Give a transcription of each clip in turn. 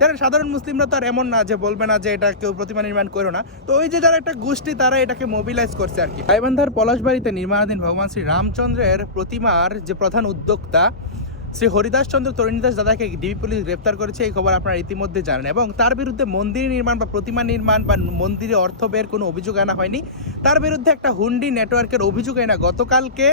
যারা সাধারণ মুসলিমরা তো আর এমন না যে বলবে না যে এটা কেউ প্রতিমা নির্মাণ করো না। তো ওই যে যারা একটা গোষ্ঠী তারা এটাকে মোবিলাইজ করছে আর কি। গাইবান্ধার পলাশবাড়িতে নির্মাণাধীন ভগবান শ্রী রামচন্দ্রের প্রতিমার যে প্রধান উদ্যোক্তা শ্রী হরিদাস চন্দ্র তরুণীদাস দাদাকে ডিবি পুলিশ গ্রেপ্তার করেছে, এই খবর আপনারা ইতিমধ্যে জানেন। এবং তার বিরুদ্ধে মন্দির নির্মাণ বা প্রতিমা নির্মাণ বা মন্দিরে অর্থ ব্যয়ের কোনো অভিযোগ আনা হয়নি। তার বিরুদ্ধে একটা হুন্ডি নেটওয়ার্কের অভিযোগ এনে গতকালকে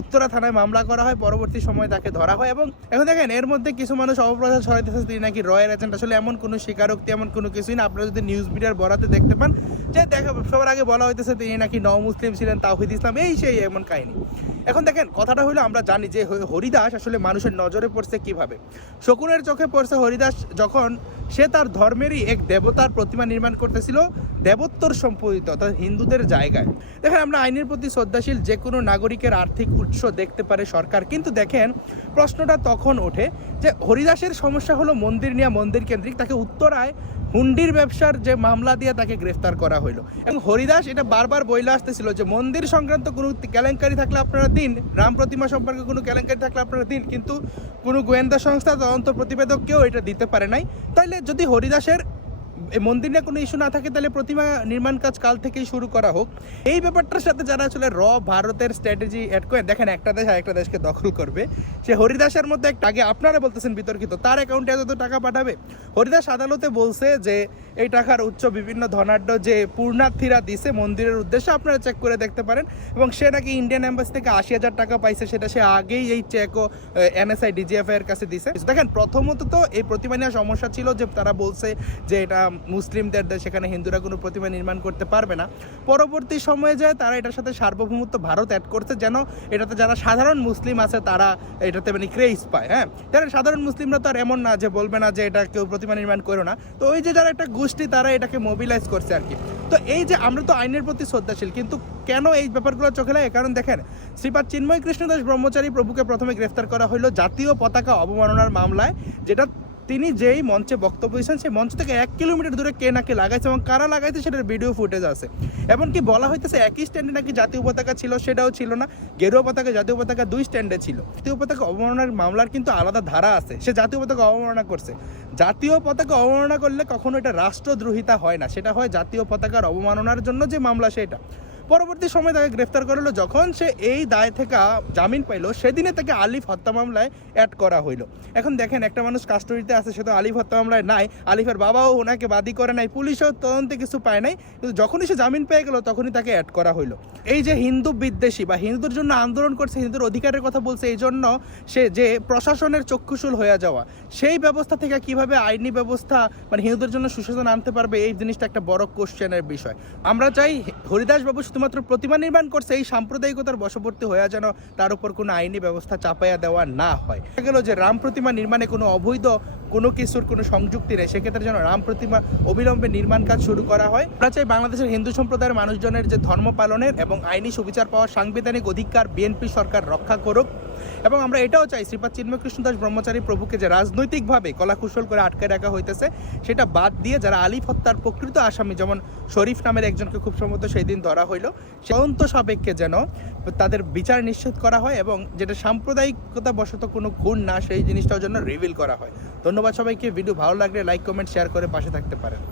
উত্তরা থানায় মামলা করা হয়। পরবর্তী সময় তাকে ধরা হয় এবং এখন দেখেন এর মধ্যে কিছু মানুষ অপপ্রচার ছড়াইতেছে তিনি নাকি রয়ের এজেন্ট। আসলে এমন কোনো স্বীকারোক্তি এমন কোনো কিছুই না। আপনারা যদি নিউজ মিডিয়ার বরাতে দেখতে পান যে সবার আগে বলা হইতেছে তিনি নাকি মুসলিম ছিলেন, তাওহিদ ইসলাম, এই সেই এমন কাহিনী। এখন দেখেন কথাটা হলো আমরা জানি যে হরিদাস আসলে মানুষের নজরে পড়ছে কিভাবে, শকুনের চোখে পড়ছে হরিদাস যখন সে তার ধর্মেরই এক দেবতার প্রতিমা নির্মাণ করতেছিল দেবোত্তর সম্পর্কিত অর্থাৎ হিন্দুদের জায়গায়। দেখেন আমরা আইনের প্রতি শ্রদ্ধাশীল, যে কোনো নাগরিকের আর্থিক উৎস দেখতে পারে সরকার, কিন্তু দেখেন প্রশ্নটা তখন ওঠে যে হরিদাসের সমস্যা হলো মন্দির নিয়ে, মন্দির কেন্দ্রিক। তাকে উত্তরায় হুন্ডির ব্যবসার যে মামলা দিয়ে তাকে গ্রেফতার করা হইলো এবং হরিদাস এটা বারবার বইলে আসতেছিল যে মন্দির সংক্রান্ত কোনো কেলেঙ্কারি থাকলে আপনারা দিন, রাম প্রতিমা সম্পর্কে কোনো কেলেঙ্কারি থাকলে আপনারা দিন, কিন্তু কোনো গোয়েন্দা সংস্থা তদন্ত প্রতিবেদক কেউ এটা দিতে পারে নাই। তাইলে যদি হরিদাসের মন্দির নিয়ে কোনো ইস্যু না থাকে তাহলে প্রতিমা নির্মাণ কাজ কাল থেকেই শুরু করা হোক। এই ব্যাপারটার সাথে যারা আসলে ভারতের স্ট্র্যাটেজি অ্যাড করে দেখেন একটা দেশ আরেকটা দেশকে দখল করবে, সে হরিদাসের মধ্যে একটা আগে আপনারা বলতেছেন বিতর্কিত তার অ্যাকাউন্টে এত টাকা পাঠাবে। হরিদাস আদালতে বলছে যে এই টাকার উচ্চ বিভিন্ন ধনাঢ্য যে পূর্ণার্থীরা দিছে মন্দিরের উদ্দেশ্যে, আপনারা চেক করে দেখতে পারেন। এবং সে নাকি ইন্ডিয়ান এম্বাসি থেকে 80,000 টাকা পাইছে, সেটা সে আগেই এই চেকও NSI DGF এর কাছে দিছে। দেখেন প্রথমত তো এই প্রতিমা নিয়ে সমস্যা ছিল যে তারা বলছে যে এটা মুসলিমদের দেশ, সেখানে হিন্দুরা কোনো প্রতিমা নির্মাণ করতে পারবে না। পরবর্তী সময়ে যায় তারা এটার সাথে সার্বভৌমত্ব ভারত অ্যাড করছে যেন এটাতে যারা সাধারণ মুসলিম আছে তারা এটাতে মানে ক্রেজ পায়। হ্যাঁ, যারা সাধারণ মুসলিমরা তো আর এমন না যে বলবে না যে এটা কেউ প্রতিমা নির্মাণ করো না। তো ওই যে যারা একটা গোষ্ঠী তারা এটাকে মোবিলাইজ করছে আর কি। তো এই যে আমরা তো আইনের প্রতি শ্রদ্ধাশীল, কিন্তু কেন এই ব্যাপারগুলো চোখে লাগে? কারণ দেখেন শ্রীপাদ চিন্ময় কৃষ্ণদাস ব্রহ্মচারী প্রভুকে প্রথমে গ্রেফতার করা হলো জাতীয় পতাকা অবমাননার মামলায়, যেটা তিনি যেই মঞ্চে বক্তব্য দিয়েছেন সেই মঞ্চ থেকে 1 কিলোমিটার দূরে কে নাকি লাগাইছে এবং কারা লাগাইছে সেটার ভিডিও ফুটেজ আছে। এমনকি বলা হইতেছে একই স্ট্যান্ডে নাকি জাতীয় পতাকা ছিল, সেটাও ছিল না। গেরুয়া পতাকা জাতীয় পতাকা 2 স্ট্যান্ডে ছিল। জাতীয় পতাকা অবমাননার মামলার কিন্তু আলাদা ধারা আছে, সে জাতীয় পতাকা অবমাননা করছে। জাতীয় পতাকা অবমাননা করলে কখনো এটা রাষ্ট্রদ্রোহিতা হয় না, সেটা হয় জাতীয় পতাকার অবমাননার জন্য যে মামলা সেটা। পরবর্তী সময় তাকে গ্রেফতার করা হলো, যখন সে এই দায় থেকে জামিন পাইলো সেদিনে তাকে আলিফ হত্যা মামলায় অ্যাড করা হইলো। এখন দেখেন একটা মানুষ কাস্টডিতে আছে, সে তো আলিফ হত্যা মামলায় নাই, আলিফের বাবাও ওনাকে বাদী করে নাই, পুলিশও তদন্তে কিছু পায় নাই, কিন্তু যখনই সে জামিন পেয়ে গেল তখনই তাকে অ্যাড করা হইলো। এই যে হিন্দু বিদ্বেষী বা হিন্দুদের জন্য আন্দোলন করছে, হিন্দুর অধিকারের কথা বলছে, এই জন্য সে যে প্রশাসনের চক্ষুশূল হয়ে যাওয়া, সেই ব্যবস্থা থেকে কিভাবে আইনি ব্যবস্থা মানে হিন্দুদের জন্য সুশাসন আনতে পারবে, এই জিনিসটা একটা বড় কোশ্চেনের বিষয়। আমরা চাই হরিদাস বাবু শুধুমাত্র প্রতিমা নির্মাণ করছে এই সাম্প্রদায়িকতার বশবর্তী হয়ে যেন তার উপর কোনো আইনি ব্যবস্থা চাপাইয়া দেওয়া না হয়। দেখা গেল যে রাম প্রতিমা নির্মাণে কোনো অবৈধ কোনো কিছুর কোনো সংযুক্তি নেই, সেক্ষেত্রে যেন রাম প্রতিমা অবিলম্বে নির্মাণ কাজ শুরু করা হয়। আমরা চাই বাংলাদেশের হিন্দু সম্প্রদায়ের মানুষজনের যে ধর্ম পালনের এবং আইনি সুবিচার পাওয়ার সাংবিধানিক অধিকার বিএনপি সরকার রক্ষা করুক। এবং আমরা এটাও চাই শ্রীপাদ চিন্ময় কৃষ্ণদাস ব্রহ্মচারী প্রভুকে যে রাজনৈতিকভাবে কলাকুশল করে আটকে রাখা হইতেছে সেটা বাদ দিয়ে যারা আলিফ হত্যার প্রকৃত আসামি, যেমন শরীফ নামের একজনকে খুব সম্ভবত সেই দিন ধরা হইল, তদন্ত সাপেক্ষে যেন তাদের বিচার নিশ্চিত করা হয় এবং যেটা সাম্প্রদায়িকতা বশত কোনো খুন না সেই জিনিসটাও যেন রিভিল করা হয়। ধন্যবাদ সবাইকে। ভিডিও ভালো লাগলে লাইক কমেন্ট শেয়ার করে পাশে থাকতে পারেন।